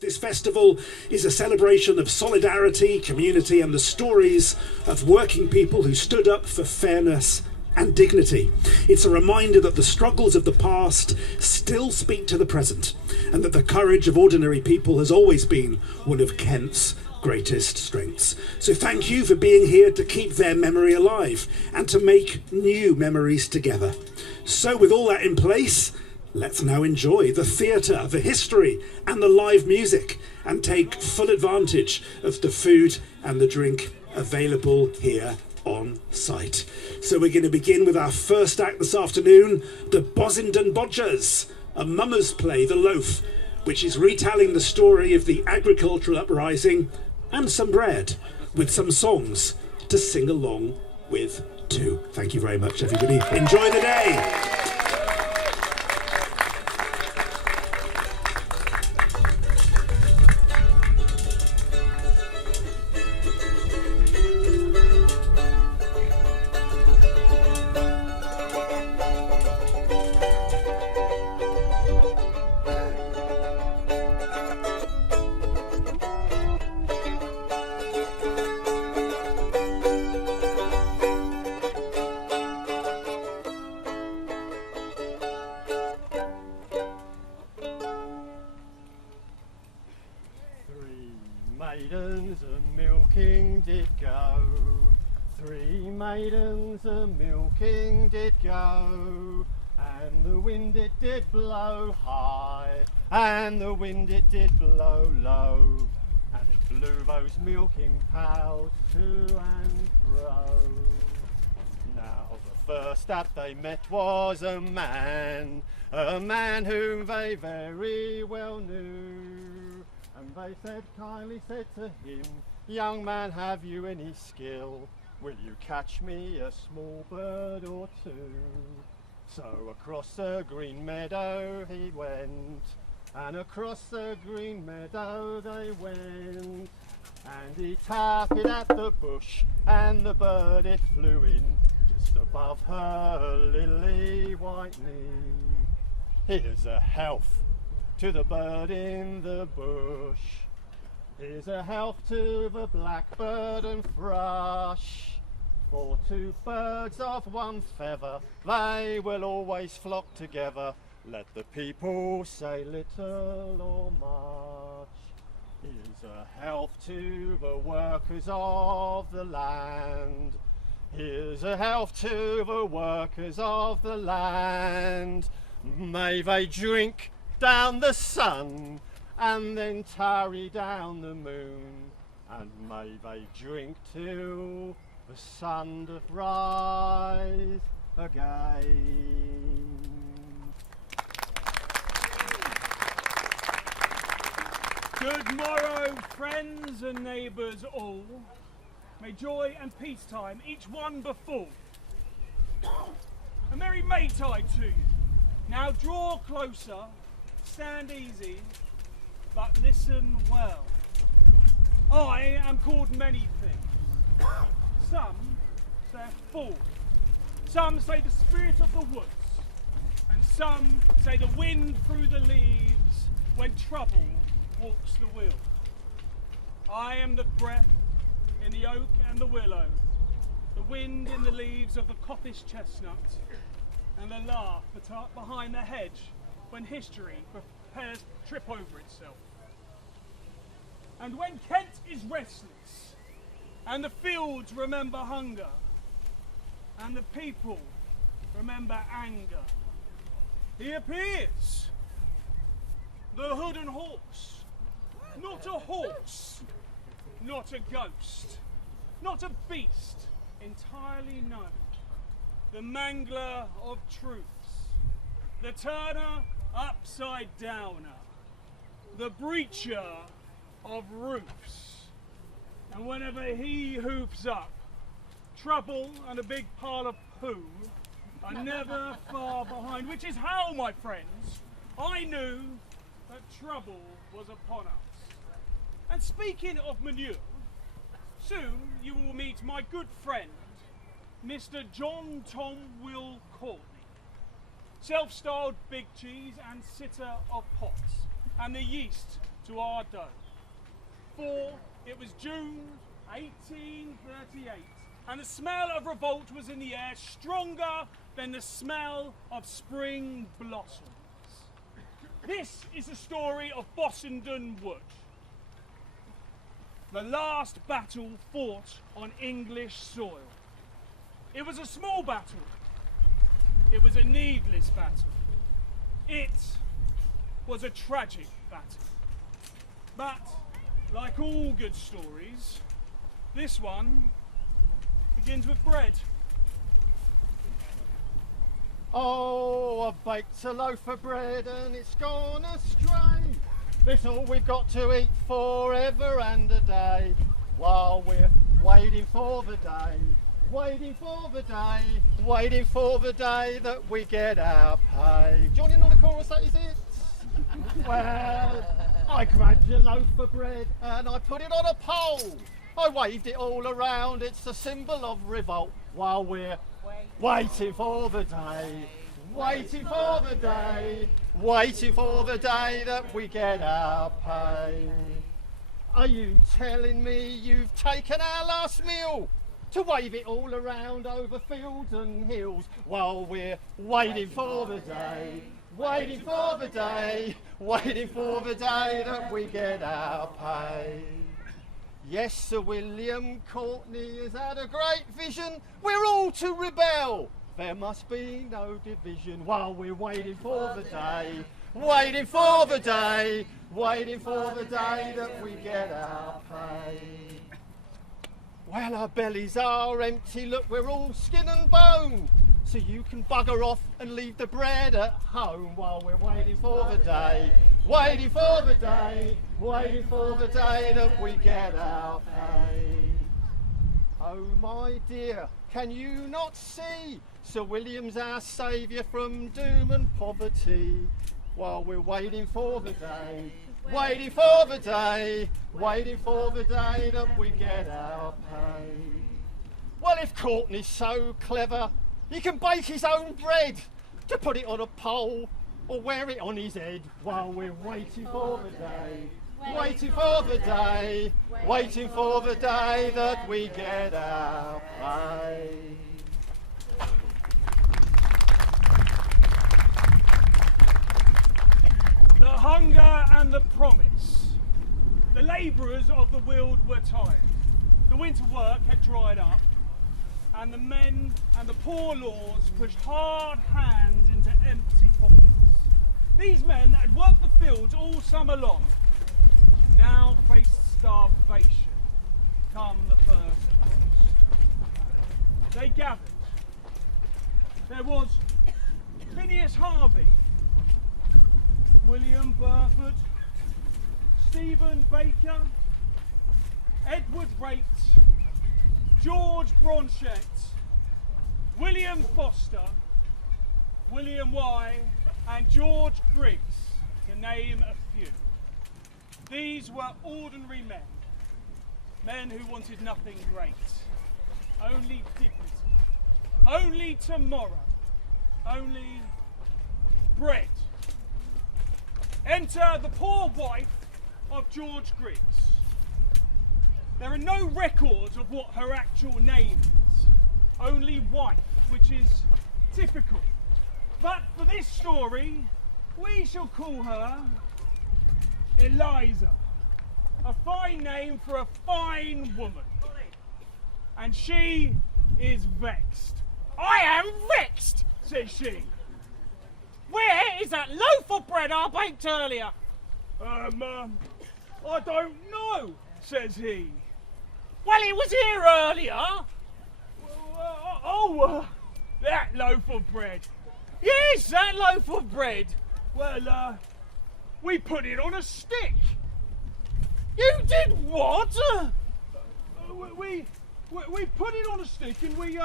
This festival is a celebration of solidarity, community, and the stories of working people who stood up for fairness and dignity. It's a reminder that the struggles of the past still speak to the present, and that the courage of ordinary people has always been one of Kent's greatest strengths. So thank you for being here to keep their memory alive and to make new memories together. So with all that in place, let's now enjoy the theatre, the history and the live music, and take full advantage of the food and the drink available here on site. So we're going to begin with our first act this afternoon, the Bossenden Bodgers, a mummers play, The Loaf, which is retelling the story of the agricultural uprising and some bread, with some songs to sing along with too. Thank you very much, everybody. Enjoy the day. 3 maidens a-milking did go, and the wind it did blow high, and the wind it did blow low, and it blew those milking cows to and fro. Now the first that they met was a man whom they very well knew, and they kindly said to him, "Young man, have you any skill? Will you catch me a small bird or two?" So across the green meadow he went, and across the green meadow they went, and he tapped it at the bush, and the bird it flew in just above her lily white knee. Here's a health to the bird in the bush. Here's a health to the blackbird and thrush. For 2 birds of 1 feather, they will always flock together, let the people say little or much. Here's a health to the workers of the land. Here's a health to the workers of the land. May they drink down the sun, and then tarry down the moon, and may they drink till the sun doth rise again. Good morrow, friends and neighbours all. May joy and peacetime each one befall. A merry Maytide to you. Now draw closer, stand easy, but listen well. I am called many things. Some say a fool, some say the spirit of the woods, and some say the wind through the leaves when trouble walks the wheel. I am the breath in the oak and the willow, the wind in the leaves of the coppice chestnut, and the laugh behind the hedge when history prepares to trip over itself. And when Kent is restless, and the fields remember hunger, and the people remember anger, he appears, the Hooden horse, not a horse, not a ghost, not a beast entirely known, the mangler of truths, the turner upside downer, the breacher of roofs. And whenever he hoops up, trouble and a big pile of poo are never far behind, which is how, my friends, I knew that trouble was upon us. And speaking of manure, soon you will meet my good friend, Mr. John Tom Will Courtney, self-styled big cheese and sitter of pots, and the yeast to our day. For it was June 1838, and the smell of revolt was in the air, stronger than the smell of spring blossoms. This is the story of Bossenden Wood, the last battle fought on English soil. It was a small battle. It was a needless battle. It was a tragic battle. But, like all good stories, this one begins with bread. Oh, I baked a loaf of bread and it's gone astray. It's all we've got to eat forever and a day, while we're waiting for the day, waiting for the day, waiting for the day that we get our pay. Joining on the chorus, that is it? Well, I grabbed a loaf of bread and I put it on a pole. I waved it all around, it's a symbol of revolt, while we're waiting for the day, waiting for the day, waiting for the day that we get our pay. Are you telling me you've taken our last meal to wave it all around over fields and hills, while we're waiting for the day, waiting for the day, waiting for the day that we get our pay? Yes, Sir William Courtney has had a great vision. We're all to rebel. There must be no division, while we're waiting for the day, waiting for the day, waiting for the day that we get our pay. Well, our bellies are empty. Look, we're all skin and bone. So you can bugger off and leave the bread at home, while we're waiting for the day, waiting for the day, waiting for the day that we get our pay. Oh my dear, can you not see Sir William's our saviour from doom and poverty, while we're waiting for the day, waiting for the day, waiting for the day that we get our pay. Well, if Courtney's so clever, he can bake his own bread, to put it on a pole or wear it on his head, while we're waiting for the day, waiting for the day, waiting for the day that we get our pay. The hunger and the promise. The labourers of the Weald were tired. The winter work had dried up, and the men and the poor lords pushed hard hands into empty pockets. These men that had worked the fields all summer long now faced starvation come the first frost. They gathered. There was Phineas Harvey, William Burford, Stephen Baker, Edward Rate, George Bronchett, William Foster, William Y, and George Griggs, to name a few. These were ordinary men, men who wanted nothing great, only dignity, only tomorrow, only bread. Enter the poor wife of George Griggs. There are no records of what her actual name is, only wife, which is typical. But for this story, we shall call her Eliza, a fine name for a fine woman. And she is vexed. I am vexed, says she. Where is that loaf of bread I baked earlier? I don't know, says he. Well, it was here earlier. That loaf of bread. Yes, that loaf of bread. Well, we put it on a stick. You did what? We put it on a stick and we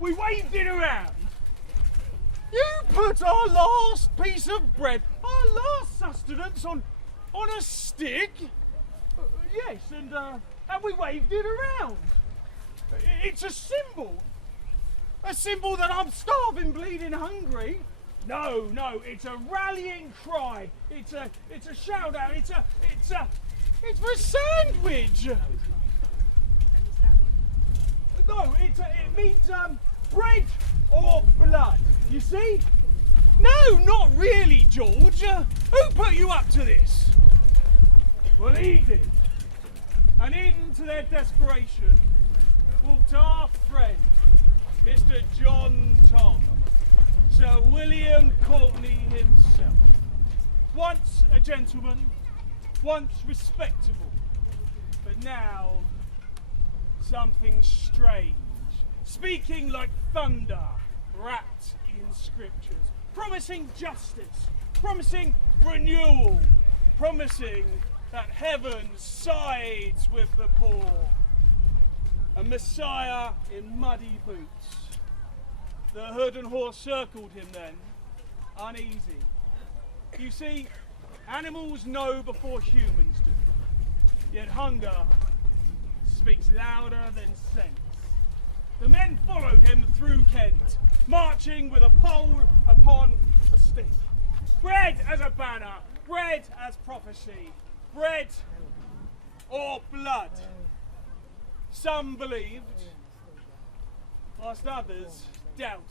waved it around. You put our last piece of bread, our last sustenance on a stick? Yes, and we waved it around. It's a symbol. A symbol that I'm starving, bleeding hungry. No, it's a rallying cry. It's a shout out. It's It's for a sandwich. No, it means bread or blood. You see? No, not really, George. Who put you up to this? Well, he did. And into their desperation walked our friend, Mr. John Tom, Sir William Courtney himself. Once a gentleman, once respectable, but now something strange, speaking like thunder wrapped in scriptures, promising justice, promising renewal, promising that heaven sides with the poor. A Messiah in muddy boots. The Hooden horse circled him then, uneasy. You see, animals know before humans do, yet hunger speaks louder than sense. The men followed him through Kent, marching with a pole upon a stick. Bread as a banner, bread as prophecy, bread or blood. Some believed, whilst others doubted.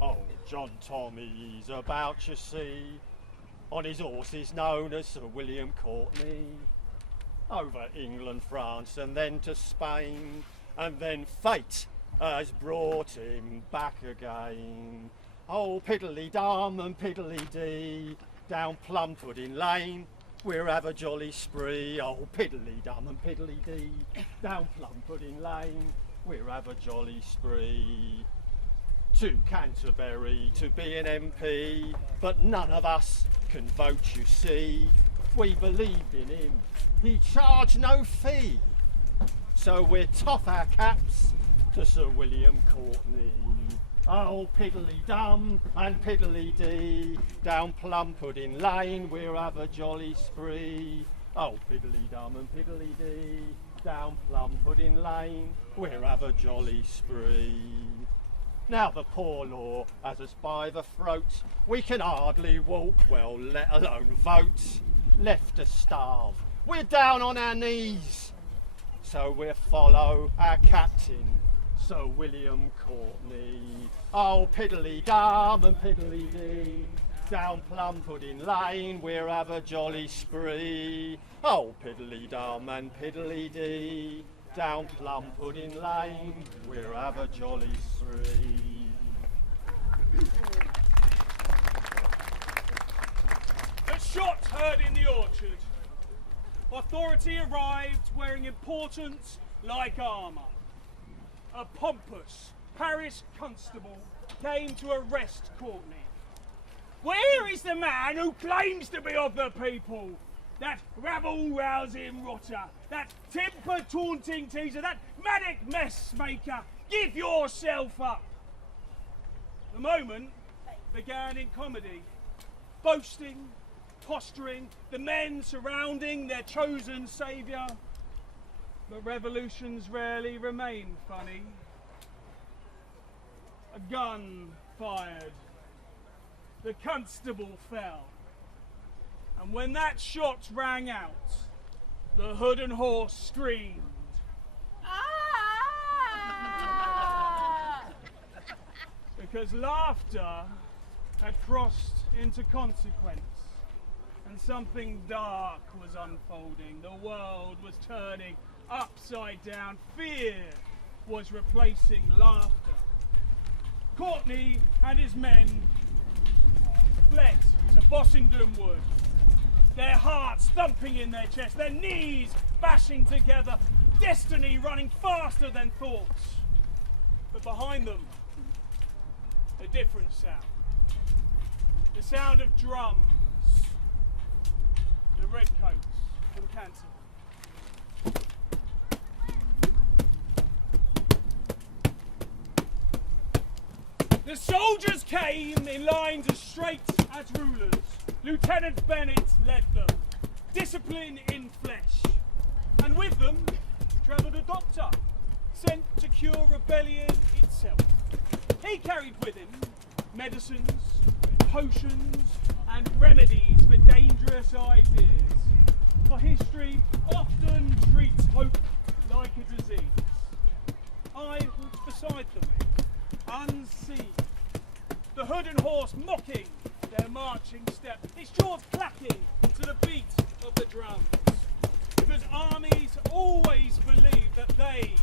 Oh, John Tommy's about, you see. On his horse is known as Sir William Courtney. Over England, France, and then to Spain. And then fate has brought him back again. Oh, piddly-dum and piddly-dee, down Plum-Pudding Lane, we'll have a jolly spree. Oh, piddly-dum and piddly-dee, down Plum-Pudding Lane, we'll have a jolly spree. To Canterbury to be an MP, but none of us can vote, you see. We believed in him, he charged no fee. So we're toff our caps to Sir William Courtney. Oh, piddly-dum and piddly-dee, down Plum-Pudding Lane we'll have a jolly spree. Oh, piddly-dum and piddly-dee, down Plum-Pudding Lane we'll have a jolly spree. Now the poor law has us by the throat, we can hardly walk, well, let alone vote. Left to starve, we're down on our knees, so we'll follow our captain, Sir William Courtney. Oh, piddly-dum and piddly-dee, down Plum-Pudding Lane we'll have a jolly spree. Oh, piddly-dum and piddly-dee, down Plum-Pudding Lane we'll have a jolly spree. The shots heard in the orchard. Authority arrived wearing importance like armour. A pompous parish constable came to arrest Courtney. Where is the man who claims to be of the people? That rabble-rousing rotter, that temper-taunting teaser, that manic mess-maker, give yourself up! The moment began in comedy, boasting, posturing, the men surrounding their chosen saviour. But revolutions rarely remain funny. A gun fired. The constable fell. And when that shot rang out, the Hooden horse screamed. Ah! Because laughter had crossed into consequence, and something dark was unfolding. The world was turning upside down. Fear was replacing laughter. Courtney and his men fled to Bossenden Wood, their hearts thumping in their chests, their knees bashing together, destiny running faster than thoughts. But behind them, a different sound. The sound of drums. The redcoats from Canterbury. The soldiers came in lines as straight as rulers. Lieutenant Bennett led them, discipline in flesh. And with them travelled a doctor, sent to cure rebellion itself. He carried with him medicines, potions, and remedies for dangerous ideas. For history often treats hope like a disease. I was beside them, unseen. The Hooden horse mocking their marching step, his jaws clacking to the beat of the drums. Because armies always believe that they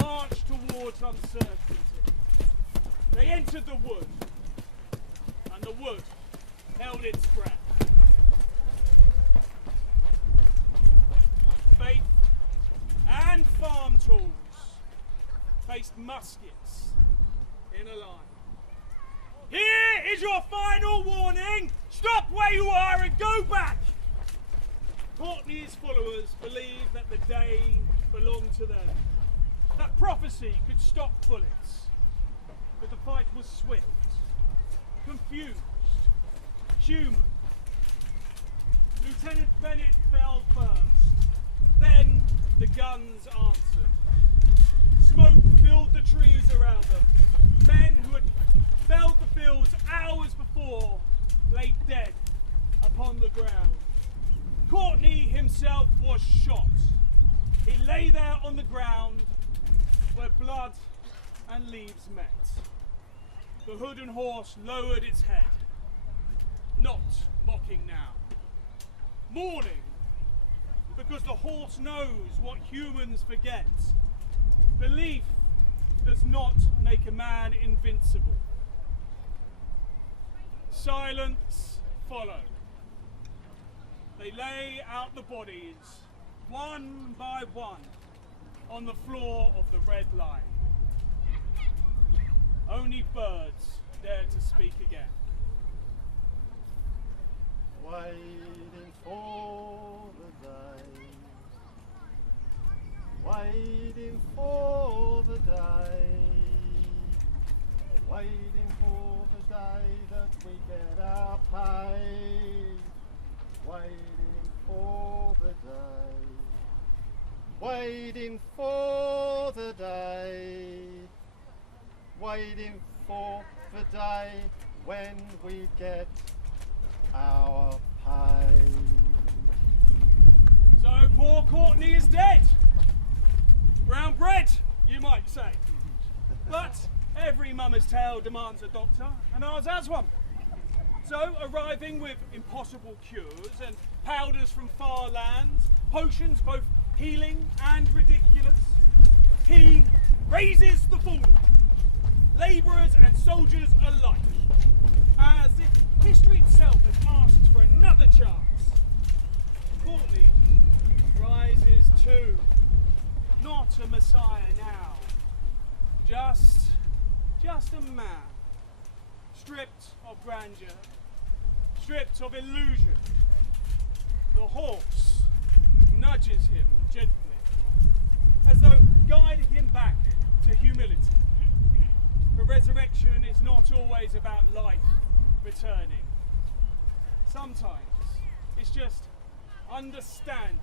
march towards uncertainty. They entered the wood, and the wood held its breath. Faith and farm tools faced muskets in a line. Here is your final warning! Stop where you are and go back! Courtney's followers believed that the day belonged to them. That prophecy could stop bullets. But the fight was swift, confused, human. Lieutenant Bennett fell first. Then the guns answered. Smoke filled the trees around them. Men who had felled the fields hours before lay dead upon the ground. Courtney himself was shot. He lay there on the ground where blood and leaves met. The Hooden horse lowered its head, not mocking now. Mourning, because the horse knows what humans forget. Belief does not make a man invincible. Silence followed. They lay out the bodies, one by one, on the floor of the Red Line. Only birds dared to speak again. Waiting for the day. Waiting for the day. Waiting for the day that we get our pay. Waiting for the day. Waiting for the day. Waiting for the day when we get our pay. So poor Courtney is dead. Brown bread, you might say. But every mama's tale demands a doctor, and ours has one. So, arriving with impossible cures and powders from far lands, potions both healing and ridiculous, he raises the fallen, labourers and soldiers alike, as if history itself has asked for another chance. Courtney rises too, not a messiah now, just a man, stripped of grandeur, stripped of illusion. The horse nudges him gently, as though guiding him back to humility. For resurrection is not always about life returning. Sometimes it's just understanding,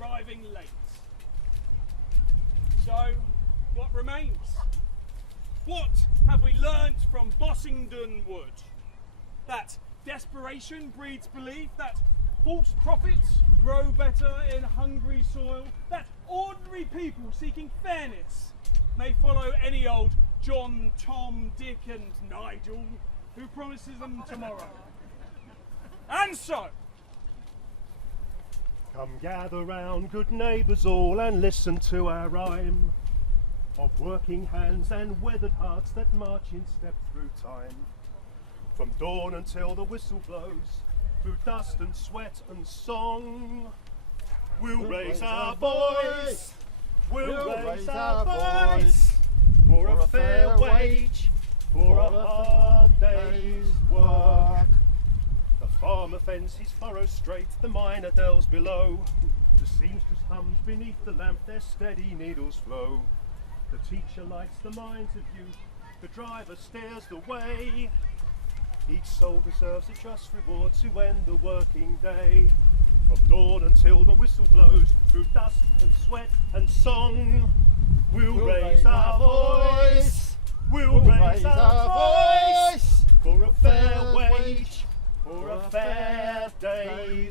arriving late. So, what remains? What have we learnt from Bossenden Wood? That desperation breeds belief, that false prophets grow better in hungry soil, that ordinary people seeking fairness may follow any old John, Tom, Dick and Nigel who promises them tomorrow. And so, come gather round, good neighbours all, and listen to our rhyme of working hands and weathered hearts that march in step through time. From dawn until the whistle blows, through dust and sweat and song, we'll raise our voice, we'll raise our voice, for a fair wage, for a hard day's work. The farmer fends his furrows straight, the miner delves below, the seamstress hums beneath the lamp, their steady needles flow. The teacher lights the minds of youth, the driver steers the way. Each soul deserves a just reward to end the working day. From dawn until the whistle blows, through dust and sweat and song, we'll raise our voice, we'll raise our voice,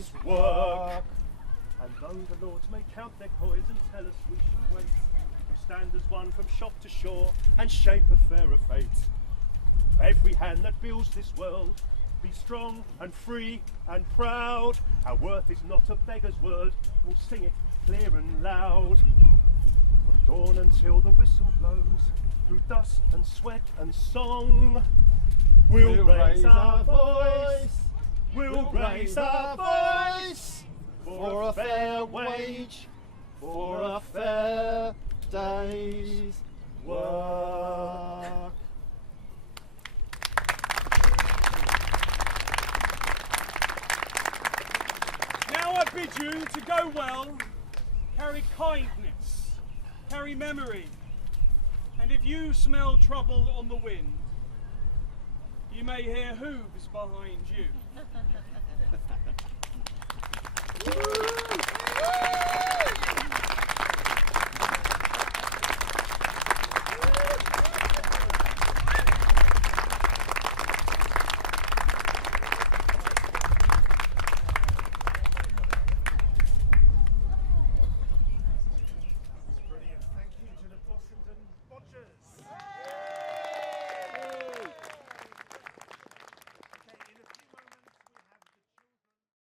day's work. And though the lords may count their coins and tell us we should wait, we stand as one from shop to shore and shape a fairer fate. Every hand that builds this world, be strong and free and proud. Our worth is not a beggar's word, we'll sing it clear and loud. From dawn until the whistle blows, through dust and sweat and song, we'll raise our voice, we'll raise our voice, for a fair wage, for a fair day's work. Now I bid you to go well, carry kindness, carry memory, and if you smell trouble on the wind, you may hear hooves behind you.